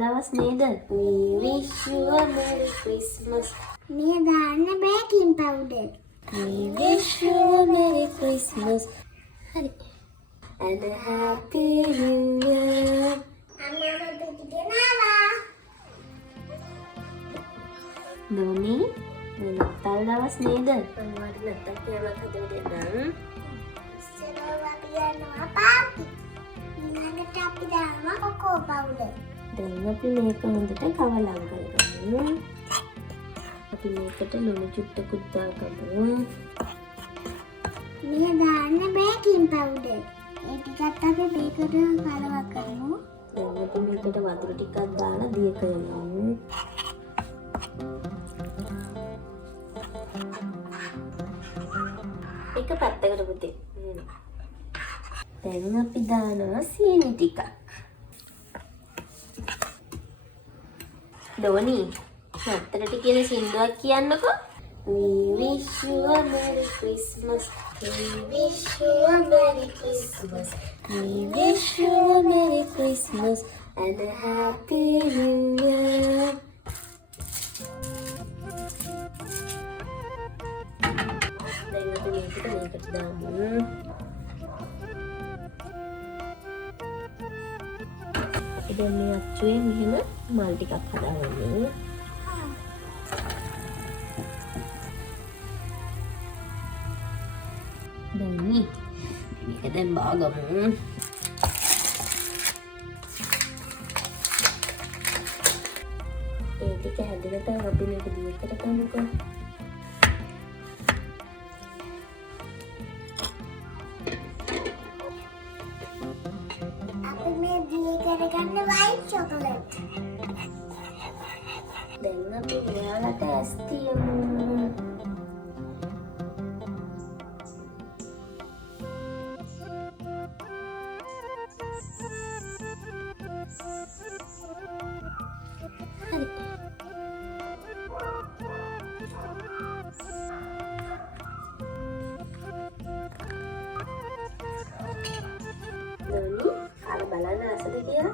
දවස් නේද? We wish you a merry Christmas. මේ දාන්න baking powder. We wish you a merry Christmas. හරි. And a happy new year. අම්මා මට ගෙනාවා. දෝනි මේ නත්තල් දවස් නේද? අම්මාට නත්තල් කෑමක් හදලා දෙන්නම්. ඉස්සෙල්ලා අපි යනවා පාපි. ඊළඟට අපි දානවා කොකෝ powder. දැන් අපි මේක හොඳට කවලා කරගමු. අපි මේකට ලුණු චුට්ටකුත් දාගමු. මේ දාන්න baking powder. ඒ ටිකත් අපි මේකට කලවා කරමු. දැන් අපි මේකට වතුර ටිකක් දාලා දිය කරමු. එක පැත්තකට පුතේ. දැන් අපි දානවා සීනි ටිකක්. ඩෝනි නතරට කියන සින්දුවක් කියන්නකෝ. We wish you a merry Christmas. We wish you a merry Christmas. We wish you a merry Christmas and a happy new year. දැන් අපි මේකට දාමු. දැන් මේ අච්චුවේ මෙහෙම මල් ටිකක් හදාගන්න. Doni, මේක දැන් බාගමු. ඒ ටික හැදෙනකන් අපි මේක දිය කරගමුකෝ. අපි මේ දිය කරගන්න white chocolate. දැන් අපි මෙයාලට ඇස් තියමු. හරි. දොනි අර බලන්න අසද කියලා